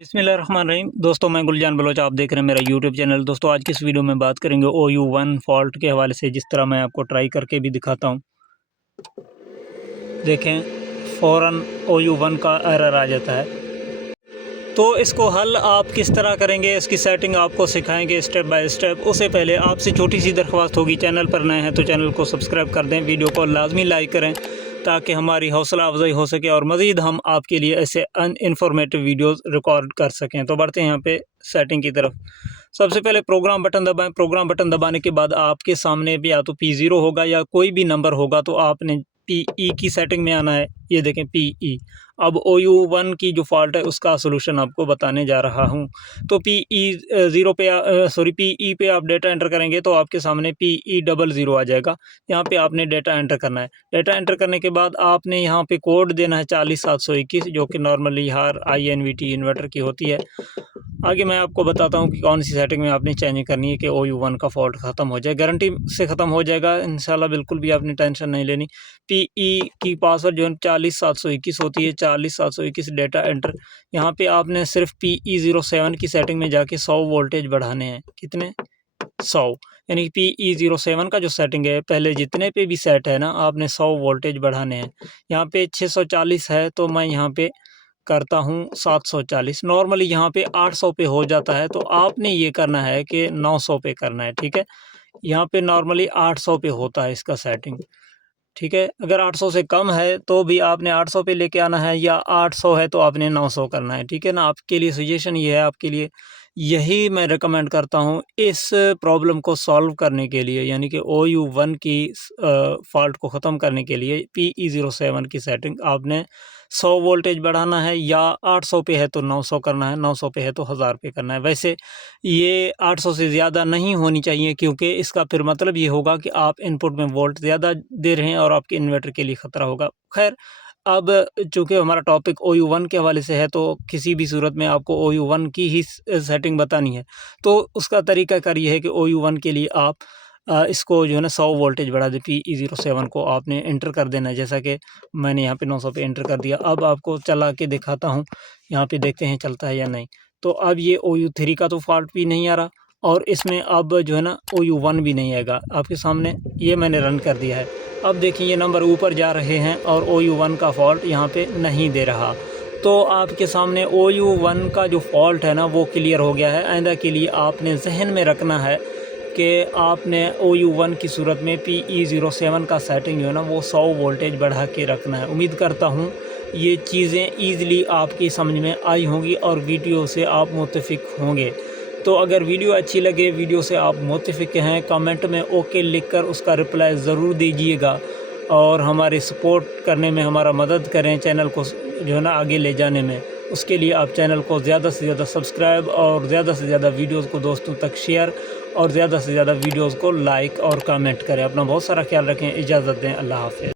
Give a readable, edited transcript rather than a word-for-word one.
बिस्मिल्लाहिर्रहमानिर्रहीम। दोस्तों मैं गुलजान बलोच, आप देख रहे हैं मेरा यूट्यूब चैनल। दोस्तों आज की इस वीडियो में बात करेंगे OU1 फॉल्ट के हवाले से, जिस तरह मैं आपको ट्राई करके भी दिखाता हूं। देखें फ़ौरन OU1 का एरर आ जाता है। तो इसको हल आप किस तरह करेंगे, इसकी सेटिंग आपको सिखाएंगे स्टेप बाय स्टेप। उससे पहले आपसे छोटी सी दरख्वास्त होगी, चैनल पर नए हैं तो चैनल को सब्सक्राइब कर दें, वीडियो को लाजमी लाइक करें ताकि हमारी हौसला अफजाई हो सके और मज़ीद हम आपके लिए ऐसे इन्फॉर्मेटिव वीडियोस रिकॉर्ड कर सकें। तो बढ़ते हैं यहाँ पे सेटिंग की तरफ। सबसे पहले प्रोग्राम बटन दबाएं। प्रोग्राम बटन दबाने के बाद आपके सामने भी या तो P0 होगा या कोई भी नंबर होगा, तो आपने PE की सेटिंग में आना है। ये देखें PE। अब OU1 की जो फॉल्ट है उसका सोल्यूशन आपको बताने जा रहा हूँ। तो PE पे आप डेटा एंटर करेंगे तो आपके सामने PE00 आ जाएगा। यहाँ पे आपने डेटा एंटर करना है। डेटा एंटर करने के बाद आपने यहाँ पे कोड देना है 40721, जो कि नॉर्मली हर INVT इन्वर्टर की होती है। आगे मैं आपको बताता हूँ कि कौन सी सेटिंग में आपने चेंज करनी है कि OU1 का फॉल्ट ख़त्म हो जाए। गारंटी से ख़त्म हो जाएगा इंशाल्लाह, बिल्कुल भी आपने टेंशन नहीं लेनी। PE की पासवर्ड जो है 40721 होती है। 40721 डेटा एंटर। यहाँ पे आपने सिर्फ PE07 की सेटिंग में जाके 100 वोल्टेज बढ़ाने हैं। कितने? 100। यानी कि PE07 का जो सेटिंग है, पहले जितने पे भी सेट है ना, आपने 100 वोल्टेज बढ़ाने हैं। यहाँ पे 640 है तो मैं यहाँ पे करता हूँ 740। नॉर्मली यहाँ पे 800 पे हो जाता है, तो आपने ये करना है कि 900 पे करना है। ठीक है, यहाँ पे नॉर्मली 800 पे होता है इसका सेटिंग। ठीक है, अगर 800 से कम है तो भी आपने 800 पे लेके आना है, या 800 है तो आपने 900 करना है। ठीक है ना, आपके लिए सजेशन ये है, आपके लिए यही मैं रिकमेंड करता हूँ इस प्रॉब्लम को सॉल्व करने के लिए, यानी कि OU1 की फॉल्ट को ख़त्म करने के लिए PE07 की सेटिंग आपने 100 वोल्टेज बढ़ाना है, या 800 पे है तो 900 करना है, 900 पे है तो 1000 पे करना है। वैसे ये 800 से ज़्यादा नहीं होनी चाहिए, क्योंकि इसका फिर मतलब ये होगा कि आप इनपुट में वोल्ट ज़्यादा दे रहे हैं और आपके इन्वर्टर के लिए ख़तरा होगा। खैर, अब चूँकि हमारा टॉपिक OU1 के हवाले से है, तो किसी भी सूरत में आपको OU1 की ही सेटिंग बतानी है। तो उसका तरीक़ाकार ये है कि OU1 के लिए आप इसको जो है ना 100 वोल्टेज बढ़ा दें। PE07 को आपने एंटर कर देना है, जैसा कि मैंने यहाँ पे 900 पे एंटर कर दिया। अब आपको चला के दिखाता हूँ, यहाँ पे देखते हैं चलता है या नहीं। तो अब ये OU3 का तो फॉल्ट भी नहीं आ रहा, और इसमें अब जो है ना OU1 भी नहीं आएगा आपके सामने। ये मैंने रन कर दिया है। अब देखिए ये नंबर ऊपर जा रहे हैं और OU1 का फॉल्ट यहाँ पे नहीं दे रहा। तो आपके सामने OU1 का जो फॉल्ट है ना वो क्लियर हो गया है। आइंदा के लिए आपने जहन में रखना है कि आपने OU1 की सूरत में PE07 का सेटिंग जो है ना वो 100 वोल्टेज बढ़ा के रखना है। उम्मीद करता हूँ ये चीज़ें ईज़िली आपकी समझ में आई होंगी और वीडियो से आप मुत्तफ़िक होंगे। तो अगर वीडियो अच्छी लगे, वीडियो से आप मुत्तफ़िक हैं, कमेंट में ओके लिखकर उसका रिप्लाई ज़रूर दीजिएगा और हमारे सपोर्ट करने में हमारा मदद करें, चैनल को जो है ना आगे ले जाने में। उसके लिए आप चैनल को ज़्यादा से ज़्यादा सब्सक्राइब और ज़्यादा से ज़्यादा वीडियोज़ को दोस्तों तक शेयर और ज़्यादा से ज़्यादा वीडियोज़ को लाइक और कमेंट करें। अपना बहुत सारा ख्याल रखें। इजाज़त दें। अल्लाह हाफ़िज़।